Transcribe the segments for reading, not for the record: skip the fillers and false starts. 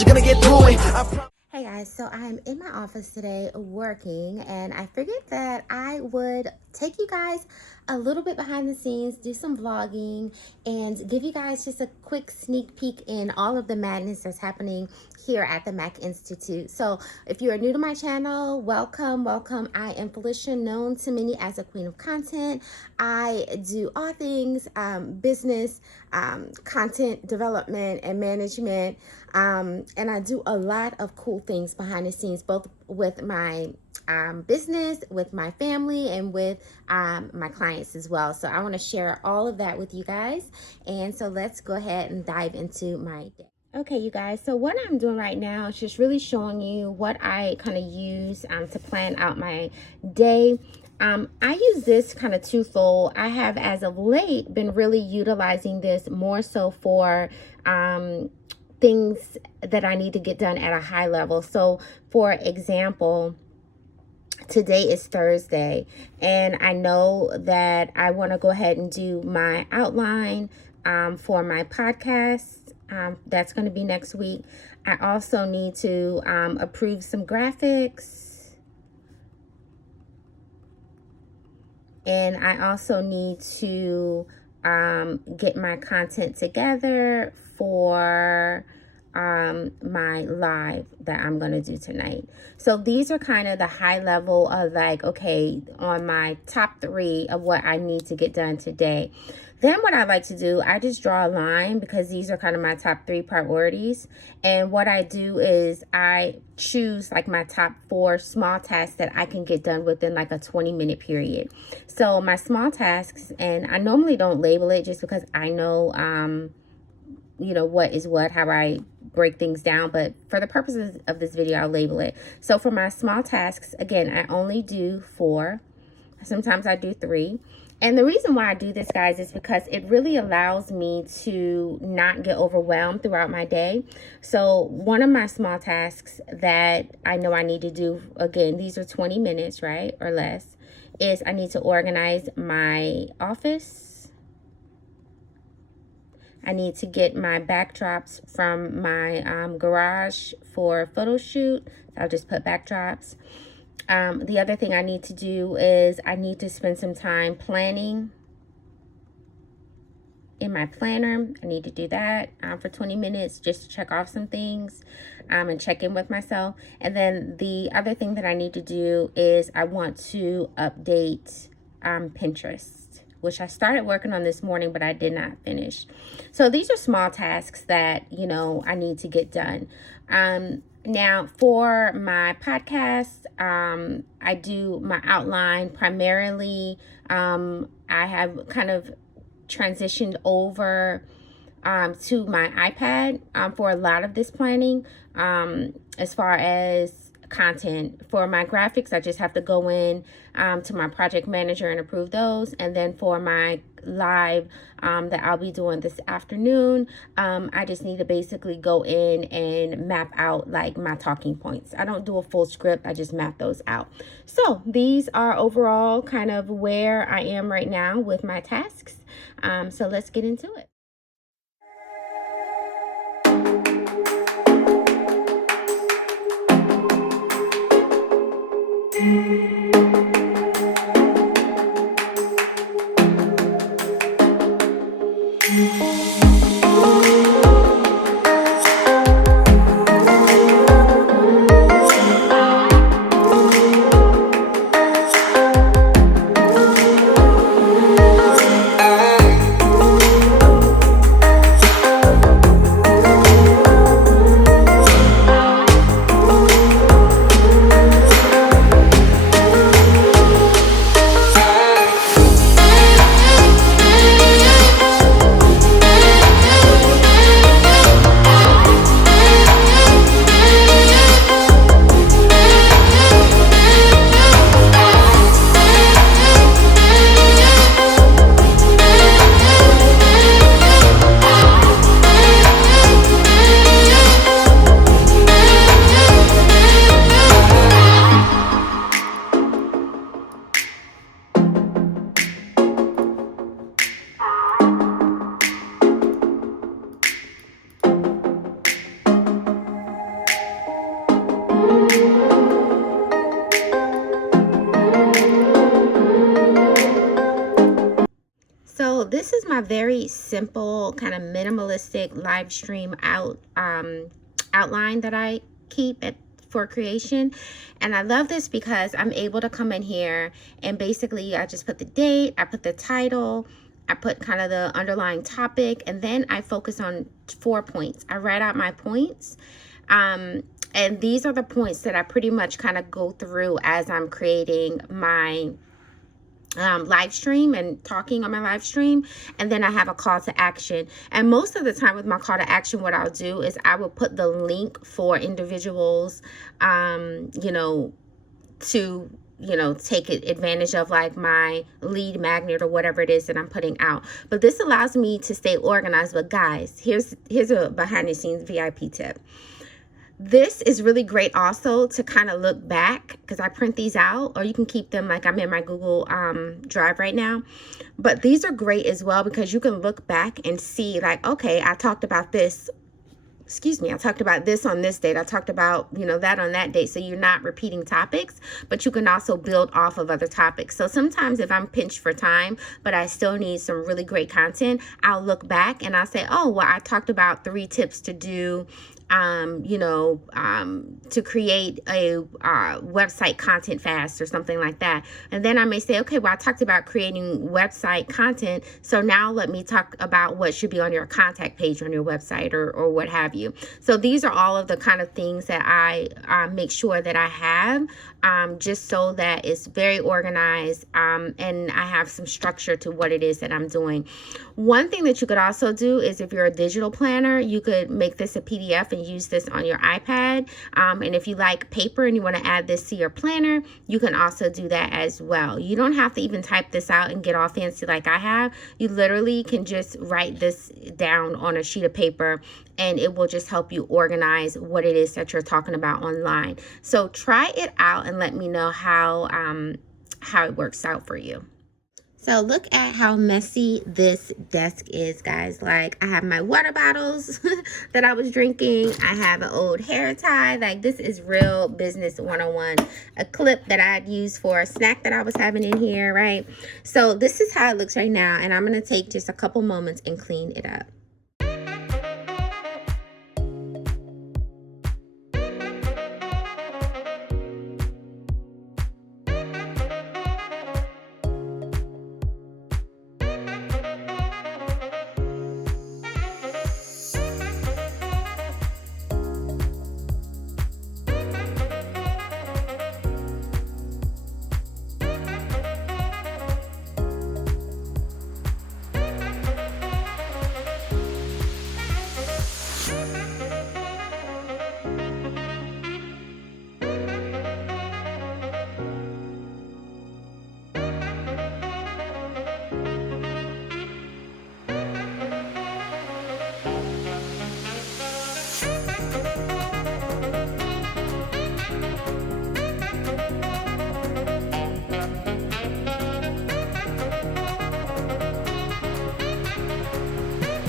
you're gonna get through it. Hey guys, so I'm in my office today working, and I figured that I would take you guys a little bit behind the scenes, do some vlogging, and give you guys just a quick sneak peek in all of the madness that's happening here at the Mac Institute. So if you are new to my channel, welcome. I am Felicia, known to many as a queen of content. I do all things business, content development and management, and I do a lot of cool things behind the scenes, both with my business, with my family, and with my clients as well. So I want to share all of that with you guys. And so let's go ahead and dive into my day. Okay, you guys, so what I'm doing right now is just really showing you what I kind of use to plan out my day. I use this kind of twofold. I have, as of late, been really utilizing this more so for things that I need to get done at a high level. So, for example, today is Thursday, and I know that I want to go ahead and do my outline for my podcast. That's going to be next week. I also need to approve some graphics. And I also need to get my content together for my live that I'm going to do tonight. So these are kind of the high level of, like, okay, on my top 3 of what I need to get done today. Then what I like to do, I just draw a line, because these are kind of my top 3 priorities. And what I do is I choose like my top 4 small tasks that I can get done within like a 20-minute period. So my small tasks, and I normally don't label it just because I know, you know, what is what, how I break things down, but for the purposes of this video, I'll label it. So for my small tasks, again, I only do 4. Sometimes I do 3. And the reason why I do this, guys, is because it really allows me to not get overwhelmed throughout my day. So one of my small tasks that I know I need to do, again, these are 20 minutes, right, or less, is I need to organize my office. I need to get my backdrops from my garage for a photo shoot. I'll just put backdrops. The other thing I need to do is I need to spend some time planning in my planner. I need to do that for 20 minutes just to check off some things and check in with myself. And then the other thing that I need to do is I want to update Pinterest, which I started working on this morning, but I did not finish. So these are small tasks that, you know, I need to get done. Now, for my podcast, I do my outline primarily. I have kind of transitioned over to my iPad for a lot of this planning. As far as content for my graphics, I just have to go in to my project manager and approve those. And then for my live that I'll be doing this afternoon, I just need to basically go in and map out like my talking points. I don't do a full script, I just map those out. So these are overall kind of where I am right now with my tasks. So let's get into it. So this is my very simple kind of minimalistic live stream outline that I keep for creation. And I love this because I'm able to come in here and basically I just put the date, I put the title, I put kind of the underlying topic, and then I focus on 4 points. I write out my points. And these are the points that I pretty much kind of go through as I'm creating my live stream and talking on my live stream. And then I have a call to action. And most of the time with my call to action, what I'll do is I will put the link for individuals, you know, to take advantage of like my lead magnet or whatever it is that I'm putting out. But this allows me to stay organized. But guys, here's a behind the scenes VIP tip. This is really great also to kind of look back, because I print these out, or you can keep them like I'm in my Google Drive right now. But these are great as well because you can look back and see like, okay, I talked about this. Excuse me, I talked about this on this date. I talked about, you know, that on that date. So you're not repeating topics, but you can also build off of other topics. So sometimes if I'm pinched for time, but I still need some really great content, I'll look back and I'll say, oh, well, I talked about 3 tips to do to create a website content fast or something like that. And then I may say, okay, well, I talked about creating website content. So now let me talk about what should be on your contact page on your website or what have you. So these are all of the kind of things that I make sure that I have just so that it's very organized and I have some structure to what it is that I'm doing. One thing that you could also do is if you're a digital planner, you could make this a PDF and use this on your iPad. And if you like paper and you want to add this to your planner, you can also do that as well. You don't have to even type this out and get all fancy like I have. You literally can just write this down on a sheet of paper and it will just help you organize what it is that you're talking about online. So try it out and let me know how it works out for you. So look at how messy this desk is, guys. Like, I have my water bottles that I was drinking. I have an old hair tie. Like, this is real business 101. A clip that I'd use for a snack that I was having in here, right? So this is how it looks right now. And I'm going to take just a couple moments and clean it up.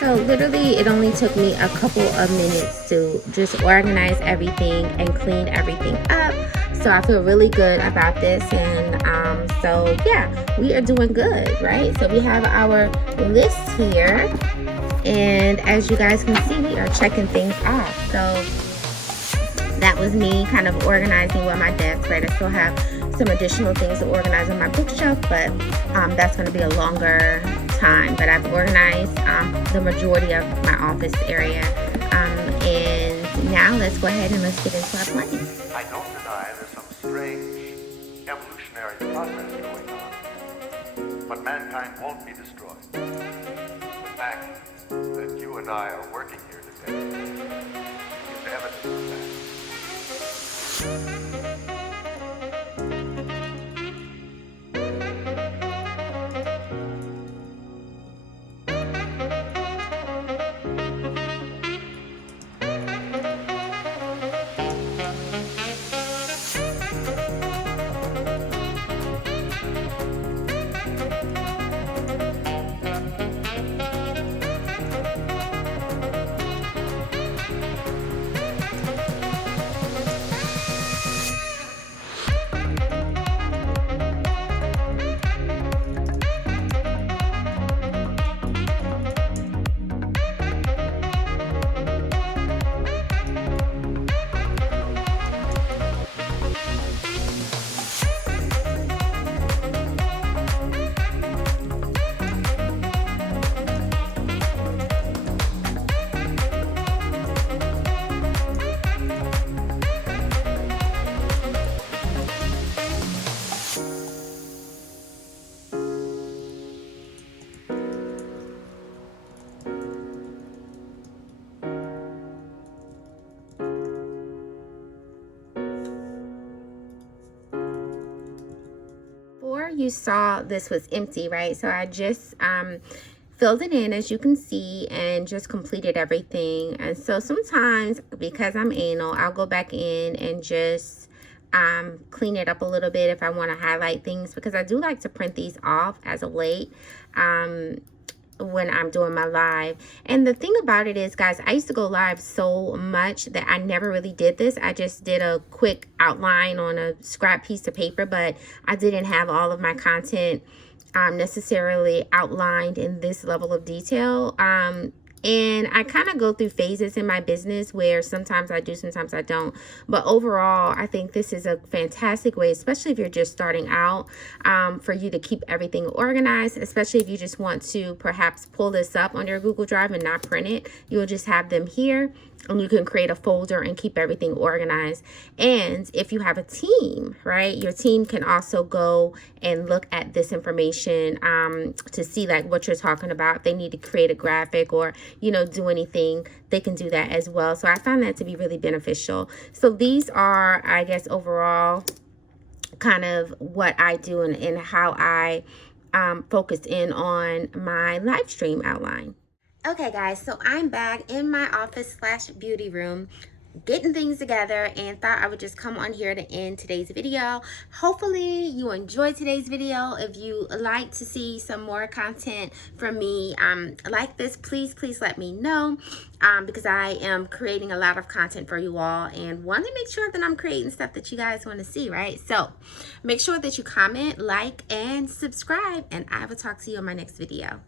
So literally it only took me a couple of minutes to just organize everything and clean everything up. So I feel really good about this. And so yeah, we are doing good, right? So we have our list here. And as you guys can see, we are checking things off. So that was me kind of organizing with my desk, right? I still have some additional things to organize on my bookshelf, but that's going to be a longer time. But I've organized the majority of my office area. And now let's go ahead and let's get into our plan. I don't deny there's some strange evolutionary process going on, but mankind won't be destroyed. The fact that you and I are working here today is evidence of that. you saw this was empty, right? So I just filled it in, as you can see, and just completed everything. And so sometimes, because I'm anal, I'll go back in and just clean it up a little bit if I want to highlight things, because I do like to print these off as of late when I'm doing my live. And the thing about it is, guys, I used to go live so much that I never really did this. I just did a quick outline on a scrap piece of paper, but I didn't have all of my content necessarily outlined in this level of detail. And I kind of go through phases in my business where sometimes I do, sometimes I don't. But overall, I think this is a fantastic way, especially if you're just starting out, for you to keep everything organized, especially if you just want to perhaps pull this up on your Google Drive and not print it. You'll just have them here, and you can create a folder and keep everything organized. And if you have a team, right, your team can also go and look at this information to see like what you're talking about. If they need to create a graphic or, you know, do anything, they can do that as well. So I found that to be really beneficial. So these are, I guess, overall kind of what I do and how I focused in on my live stream outline. Okay, guys, so I'm back in my office / beauty room, getting things together, and thought I would just come on here to end today's video. Hopefully you enjoyed today's video. If you like to see some more content from me like this, please let me know, because I am creating a lot of content for you all and want to make sure that I'm creating stuff that you guys want to see, right? So make sure that you comment, like, and subscribe, and I will talk to you in my next video.